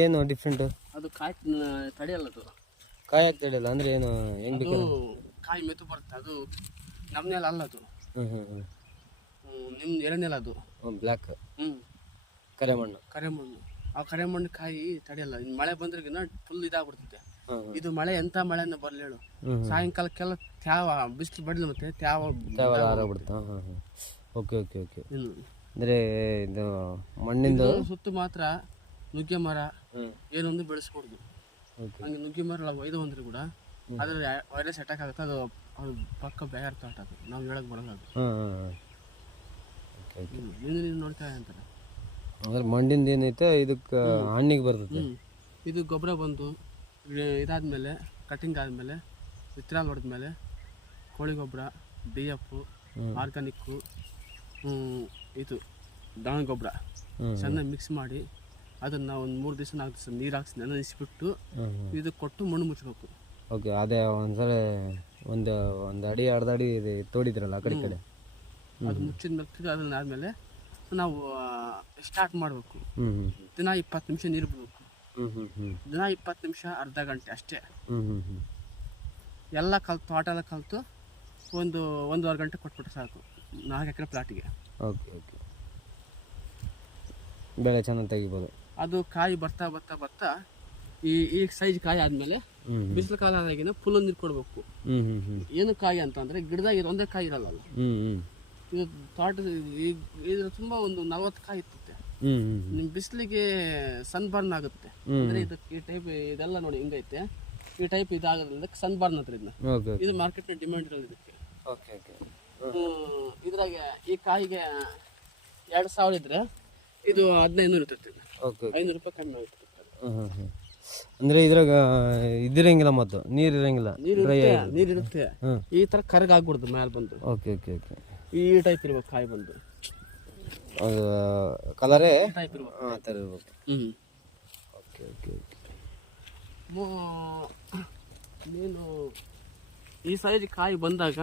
ಏನು ಡಿಫ್ರೆಂಟು? ಅದು ಕಾಯಿ ತಡೆಯಲ್ಲ. ಅದು ಕಾಯಿ ಯಾಕೆ ತಡೆಯಲ್ಲ ಅಂದರೆ ಏನು? ಹೆಂಗೆ ಅದು ಬೇಕಾದ್ರೆ ಕಾಯಿ ಮೆತ್ತು ಬರುತ್ತೆ. ಅದು ನಮ್ಮನೆಲ್ಲ ಅಲ್ಲ ಅದು. ಹ್ಞೂ ನಿಮ್ದು ಎಳೆನೆಲ್ಲ ಅದು. ಬ್ಲ್ಯಾಕ್ ಕರೆಮಣ್ಣು. ಆ ಕರೆಮಣ್ಣು ಕಾಯಿ ತಡೆಯಲ್ಲ. ಇನ್ನು ಮಳೆ ಬಂದ್ರಿಗಿನ ಫುಲ್ ಇದಾಗ್ಬಿಡ್ತೈತೆ. ಇದು ಮಳೆ ಎಂಥ ಮಳೆನ ಬರಲಿ ಹೇಳು, ಸಾಯಂಕಾಲಕ್ಕೆಲ್ಲ ತ್ಯಾವ ಬಿಸಿಲು ಬಡ್ಲಿ ಮತ್ತೆ ತ್ಯಾವ ಆರೋಗ್ಬಿಡುತ್ತೆ. Okay okay okay. ಅಂದರೆ ಇದು ಮಣ್ಣಿಂದ ಸುತ್ತು ಮಾತ್ರ ನುಗ್ಗೆ ಮರ ಏನೊಂದು ಬೆಳೆಸ್ಕೊಡ್ದು. ಹಂಗೆ ನುಗ್ಗೆ ಮರ ಒಯ್ದು ಬಂದ್ರೆ ಕೂಡ ಅದ್ರಲ್ಲಿ ವೈರಸ್ ಅಟ್ಯಾಕ್ ಆಗುತ್ತೆ. ಅದು ಪಕ್ಕ ಬೇರೆ ತಾಟ ಅದು, ನಾವು ಹೇಳಕ್ ಬರಲ್ಲ. ಅದು ನೀನು ನೋಡ್ತಾ ಅಂತಾರೆ. ಅಂದ್ರೆ ಮಣ್ಣಿಂದ ಏನೈತೆ ಇದಕ್ಕೆ ಹಣ್ಣಿಗೆ ಬರ್ತದೆ. ಇದು ಗೊಬ್ಬರ ಬಂದು ಇದಾದ್ಮೇಲೆ ಕಟಿಂಗ್ ಆದಮೇಲೆ ವಿತ್ರಾಲ್ ಹೊಡೆದ್ಮೇಲೆ ಕೋಳಿ ಗೊಬ್ಬರ, DF, ಆರ್ಗಾನಿಕ್ಕು, ಇದು ದನ ಗೊಬ್ಬರ ಚೆನ್ನಾಗಿ ಮಿಕ್ಸ್ ಮಾಡಿ ಅದನ್ನು ಒಂದು 3 ದಿವಸ 4 ದಿವಸ ನೀರು ಹಾಕ್ಸಿ ನೆನೆಸಿಬಿಟ್ಟು ಇದು ಕೊಟ್ಟು ಮಣ್ಣು ಮುಚ್ಚಬೇಕು. ಓಕೆ. ಅದೇ ಒಂದ್ಸಲ ಒಂದು ಅಡಿ ಅರ್ಧ ಅಡಿ ತೋಡಿದ್ರಲ್ಲ ಆ ಕಡೆ ಕಡೆ, ಅದು ಮುಚ್ಚಿದ ಮೇಲೆ ಅದನ್ನಾದ್ಮೇಲೆ ನಾವು ಸ್ಟಾರ್ಟ್ ಮಾಡಬೇಕು. ದಿನ 20 ನಿಮಿಷ ನೀರು ಬಿಡಬೇಕು. ದಿನ 20 ನಿಮಿಷ ಅರ್ಧ ಗಂಟೆ ಅಷ್ಟೇ. ಎಲ್ಲ ಕಲ್ತು ತೋಟ ಎಲ್ಲ ಕಲಿತು ಒಂದೂವರೆ ಗಂಟೆ ಕೊಟ್ಬಿಟ್ರೆ ಸಾಕು 4 ಎಕರೆ ಪ್ಲಾಟಿಗೆ. Okay okay. ಬೆಳೆ ಚೆನ್ನಾಗಿ ತೆಗಿಬೋದು. ಅದು ಕಾಯಿ ಬರ್ತಾ ಬರ್ತಾ ಬರ್ತಾ ಈ ಸೈಜ್ ಕಾಯಿ ಆದಮೇಲೆ ಬಿಸಿಲು ಕಾಲ ಆದಾಗಿನ ಫುಲ್ ನೀರು ಕೊಡಬೇಕು. ಏನು ಕಾಯಿ ಅಂತಂದರೆ ಗಿಡದಾಗ ಒಂದೇ ಕಾಯಿ ಇರಲ್ಲ. ಇದು ತೋಟ ಇದ್ರ ತುಂಬ ಒಂದು 40 ಕಾಯಿ ಇರ್ತದೆ. ನಿಮ್ಮ ಬಿಸಿಲಿಗೆ ಸನ್ಬರ್ನ್ ಆಗುತ್ತೆ. ಅಂದರೆ ಇದಕ್ಕೆ ಈ ಟೈಪ್ ಇದೆಲ್ಲ ನೋಡಿ ಹೆಂಗೈತೆ, ಈ ಟೈಪ್ ಇದಾಗೋದ್ರಿಂದ ಸನ್ಬರ್ನ್ ಹತ್ರ ಇದನ್ನ ಇದು ಮಾರ್ಕೆಟ್ನ ಡಿಮ್ಯಾಂಡ್ ಇರೋದು ಇದಕ್ಕೆ. ಇದ್ರಾಗೆ ಈ ಕಾಯಿಗೆ 2000 ಇದ್ರೆ ಇದು 1500 ಇರ್ತೈತೆ. 500 ರೂಪಾಯಿ ಕಮ್ಮಿ ಆಗುತ್ತೆ. ಅಂದ್ರೆ ಇದ್ರಾಗ ಇದಿರಂಗಿಲ್ಲ ಮತ್ತು ನೀರು ಇರಂಗಿಲ್ಲ. ನೀರಿರುತ್ತೆ. ಈ ತರ ಕರ್ಗ ಆಗ್ಬಿಡ್ದು ಮೇಲೆ ಬಂದು. Okay okay okay. ಈ ಟೈಪ್ ಇರ್ಬೇಕು ಕಾಯಿ ಬಂದು. ಕಲರೇ ಟೈಪ್ ಇರ್ಬೇಕು. ಆ ಥರ ಇರ್ಬೇಕು. Okay okay okay. ನೀನು ಈ ಸೈಜ್ ಕಾಯಿ ಬಂದಾಗ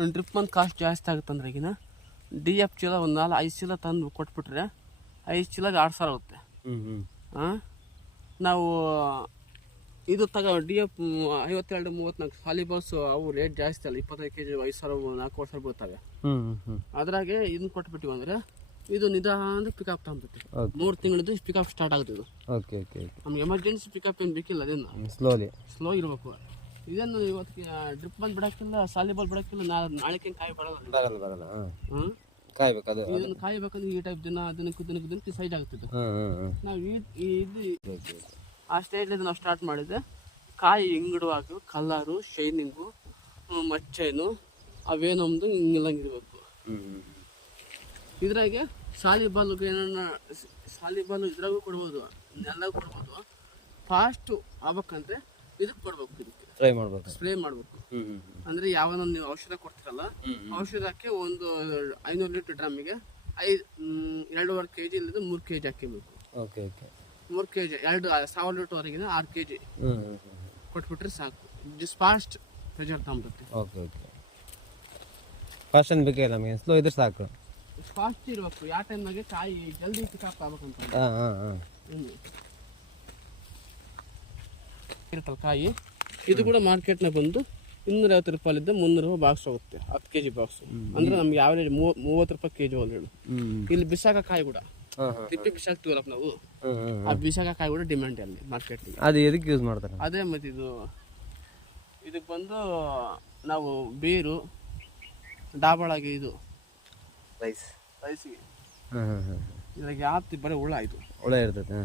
ಒಂದು ಡ್ರಿಪ್ ಒಂದು ಕಾಸ್ಟ್ ಜಾಸ್ತಿ ಆಗುತ್ತೆ. ಈಗಿನ DF ಚೀಲ ಒಂದು 4-5 ಚೀಲ ತಂದು ಕೊಟ್ಬಿಟ್ರೆ 5 ಚೀಲಕ್ಕೆ 2000 ಆಗುತ್ತೆ. ನಾವು ಇದು DF 52-34 ಸಾಲಿಬಾಸ್ ಅವು ರೇಟ್ ಜಾಸ್ತಿ ಅಲ್ಲ. 25 kg 5000 4,000 ಬೀಳ್ತವೆ. ಅದ್ರಾಗೆ ಇದನ್ನ ಕೊಟ್ಬಿಟ್ಟಿವಿ ಅಂದರೆ ಇದು ನಿಧಾನಕ್ಕೆ ಪಿಕಪ್ ತಗೊಂತೈತಿ. 3 ತಿಂಗಳದ್ದು ಪಿಕಪ್ ಸ್ಟಾರ್ಟ್ ಆಗುತ್ತೆ ಇದು. Okay okay. ನಮ್ಗೆ ಎಮರ್ಜೆನ್ಸಿ ಪಿಕಪ್ ಏನು ಬೇಕಿಲ್ಲ. ಅದನ್ನು ಸ್ಲೋ ಇರಬೇಕು. ಇದನ್ನು ಇವತ್ತಿಗೆ ಡ್ರಿಪ್ ಬಂದು ಬಿಡೋಕ್ಕಿಲ್ಲ, ಸಾಲಿಬಾಲ್ ಬಿಡೋಕ್ಕಿಲ್ಲ. ನಾಳೆಗೆ ಕಾಯಿ ಬರಲ್ಲ. ಕಾಯ್ಬೇಕು. ಅದು ಇದನ್ನು ಕಾಯ್ಬೇಕಂದ್ರೆ ಈ ಟೈಪ್ ದಿನಕ್ಕೆ ಸೈಜ್ ಆಗ್ತದೆ. ನಾವು ಇದು ಆ ಸ್ಟೇಜ್ಲಿಂದ ನಾವು ಸ್ಟಾರ್ಟ್ ಮಾಡಿದ್ರೆ ಕಾಯಿ ಹಿಂಗಿಡುವಾಗ ಕಲರು, ಶೈನಿಂಗು, ಮಚ್ಚೇನು ಅವೇನೊಂದು ಹಿಂಗಿಲ್ಲಂಗಿರ್ಬೇಕು. ಇದ್ರಾಗೆ ಸಾಲಿಬಾಲ್ಗೆ ಸಾಲಿಬಾಲು ಇದ್ರಾಗೂ ಕೊಡ್ಬೋದು, ನೆಲ್ಲಾಗೂ ಕೊಡ್ಬೋದು. ಫಾಸ್ಟು ಆಗ್ಬೇಕಂದ್ರೆ ಇದಕ್ಕೆ ಕೊಡ್ಬೇಕು. ಇದಕ್ಕೆ ಸ್ಪ್ರೇ ಮಾಡ್ಬೇಕು. ಅಂದ್ರೆ ಯಾವನ ನೀವು ಔಷಧ ಕೊಡ್ತೀರಲ್ಲ, ಔಷಧಕ್ಕೆ ಒಂದು 500 ಲೀಟರ್ ಡ್ರಮ್ಮಿಗೆ 2.5 kg ಇಲ್ಲದ 3 kg ಹಾಕಿಬೇಕು. 3 kg 2,000 ಲೀಟರ್ ವರೆಗಿನ 6 kg ಕೊಟ್ಬಿಟ್ರೆ ಸಾಕು. ಜಸ್ಟ್ ಫಾಸ್ಟ್ ರಿಸಲ್ಟ್ ತಗೊಂಬರುತ್ತೆ. ಫಾಸ್ಟ್ ಏನು ಬೇಕಿಲ್ಲ ನಮಗೆ, ಸ್ಲೋ ಇದ್ರೆ ಸಾಕು. ಫಾಸ್ಟ್ ಇರಬೇಕು. ಯಾವ ಟೈಮ್ನಾಗೆ ಕಾಯಿ ಜಲ್ದಿ ಪಿಕಪ್ ಆಗ್ಬೇಕಂತ ಇರುತ್ತಲ್ಲ ಕಾಯಿ. ಇದು ಕೂಡ ಮಾರ್ಕೆಟ್ನ ಬಂದು 250 ರೂಪಾಯಿಲಿದ್ದ 300 ರೂಪಾಯಿ ಬಾಕ್ಸ್ ಹೋಗುತ್ತೆ. 10 kg ಬಾಕ್ಸ್ ಅಂದ್ರೆ ನಮ್ಗೆ ಯಾವ್ಯಾವ 30 ರೂಪಾಯಿ kg ಹೇಳು. ಇಲ್ಲಿ ಬಿಸಾಕ ಕಾಯಿ ಕೂಡ ತಿಪ್ಪಿ ಬಿಸಾಕ್ತಿವಲ್ಲ ನಾವು, ಆ ಬಿಸಾಕ ಕಾಯಿ ಕೂಡ ಡಿಮ್ಯಾಂಡ್ ಅಲ್ಲಿ ಮಾರ್ಕೆಟ್. ಅದು ಎದಕ್ಕೆ ಯೂಸ್ ಮಾಡ್ತಾರೆ? ಅದೇ ಮತ್ತೆ ಇದಕ್ಕೆ ಬಂದು ನಾವು ಬೇರು ಡಾಬಾಳಾಗಿ ಇದು ರೈಸಿಗೆ ಇದ್ರಾಗ ಯಾವ್ದು ಬರೀ ಹುಳ ಇರ್ತೈತೆ.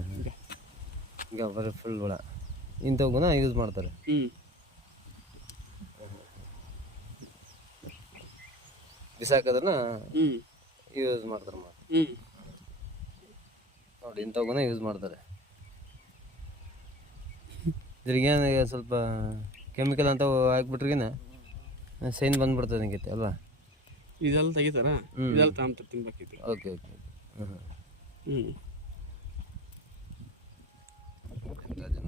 ಈಗ ಬರೀ ಫುಲ್ ಹುಳ ಇಂಥವನ್ನ ಯೂಸ್ ಮಾಡ್ತಾರೆ. ಬಿಸಾಕೋದನ್ನ ಯೂಸ್ ಮಾಡ್ತಾರೆ. ನೋಡಿ ಇಂಥವನ್ನ ಯೂಸ್ ಮಾಡ್ತಾರೆ. ಇದ್ರಿಗೇನು ಸ್ವಲ್ಪ ಕೆಮಿಕಲ್ ಅಂತ ಹಾಕ್ಬಿಟ್ರಿಗೇನ ಸೈನ್ ಬಂದ್ಬಿಡ್ತದೆ ಹಿಂಗೈತೆ ಅಲ್ವಾ? ಇದೆಲ್ಲ ತೆಗಿತಾರ, ಇದೆಲ್ಲ ತಾಂಬ್ತಾರೆ ತಿನ್ಬೇಕಿತ್ತು. Okay okay. ಎಂಥ ಜನ